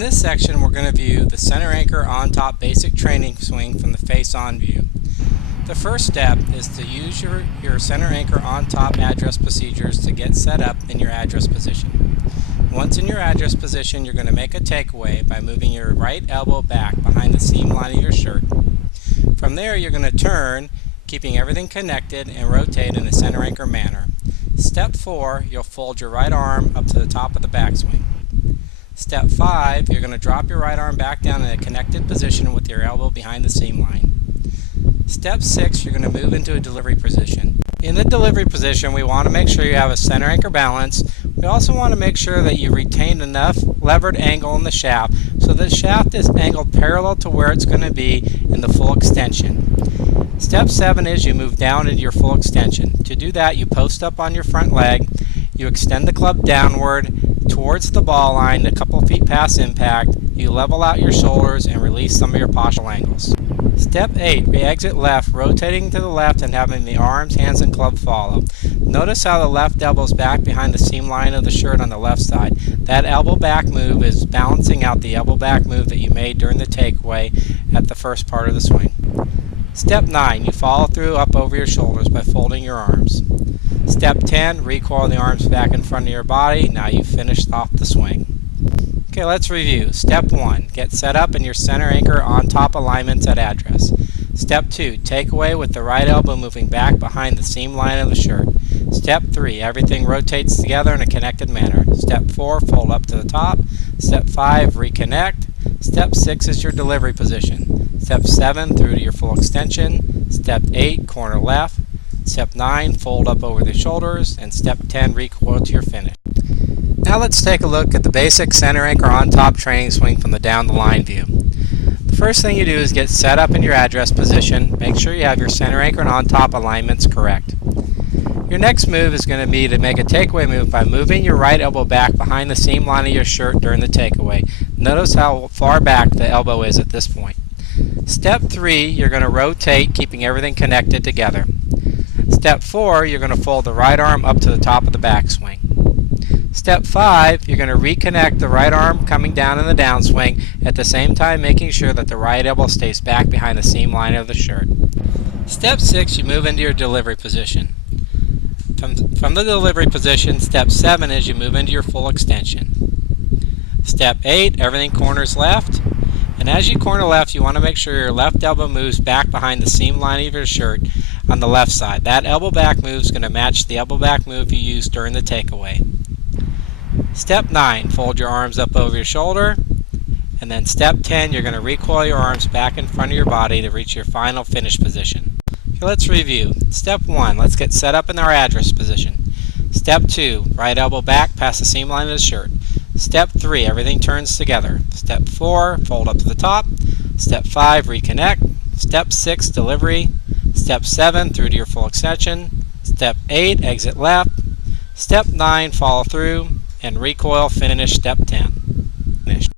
In this section, we're going to view the center anchor on top basic training swing from the face-on view. The first step is to use your center anchor on top address procedures to get set up in your address position. Once in your address position, you're going to make a takeaway by moving your right elbow back behind the seam line of your shirt. From there, you're going to turn, keeping everything connected, and rotate in a center anchor manner. Step 4, you'll fold your right arm up to the top of the backswing. Step 5, you're going to drop your right arm back down in a connected position with your elbow behind the seam line. Step 6, you're going to move into a delivery position. In the delivery position, we want to make sure you have a center anchor balance. We also want to make sure that you retain enough levered angle in the shaft so the shaft is angled parallel to where it's going to be in the full extension. Step 7 is you move down into your full extension. To do that, you post up on your front leg, you extend the club downward towards the ball line a couple feet past impact, you level out your shoulders and release some of your postural angles. Step 8, we exit left, rotating to the left and having the arms, hands, and club follow. Notice how the left elbow is back behind the seam line of the shirt on the left side. That elbow back move is balancing out the elbow back move that you made during the takeaway at the first part of the swing. Step 9, you follow through up over your shoulders by folding your arms. Step 10, recoil the arms back in front of your body. Now you've finished off the swing. Okay, let's review. Step 1, get set up in your center anchor on top alignments at address. Step 2, take away with the right elbow moving back behind the seam line of the shirt. Step 3, everything rotates together in a connected manner. Step 4, fold up to the top. Step 5, reconnect. Step 6 is your delivery position. Step 7, through to your full extension. Step 8, corner left. Step 9, fold up over the shoulders. And Step 10, recoil to your finish. Now let's take a look at the basic center anchor on top training swing from the down the line view. The first thing you do is get set up in your address position. Make sure you have your center anchor and on top alignments correct. Your next move is going to be to make a takeaway move by moving your right elbow back behind the seam line of your shirt during the takeaway. Notice how far back the elbow is at this point. Step 3, you're going to rotate, keeping everything connected together. Step 4, you're going to fold the right arm up to the top of the backswing. Step 5, you're going to reconnect the right arm coming down in the downswing, at the same time making sure that the right elbow stays back behind the seam line of the shirt. Step 6, you move into your delivery position. From the delivery position, Step 7 is you move into your full extension. Step 8, everything corners left. And as you corner left, you want to make sure your left elbow moves back behind the seam line of your shirt on the left side. That elbow back move is going to match the elbow back move you used during the takeaway. Step 9, fold your arms up over your shoulder. And then Step 10, you're going to recoil your arms back in front of your body to reach your final finish position. Okay, let's review. Step 1, let's get set up in our address position. Step 2, right elbow back past the seam line of the shirt. Step 3, everything turns together. Step 4, fold up to the top. Step 5, reconnect. Step 6, delivery. Step 7, through to your full extension. Step 8, exit left. Step 9, follow through. And recoil, finish Step 10. Finish.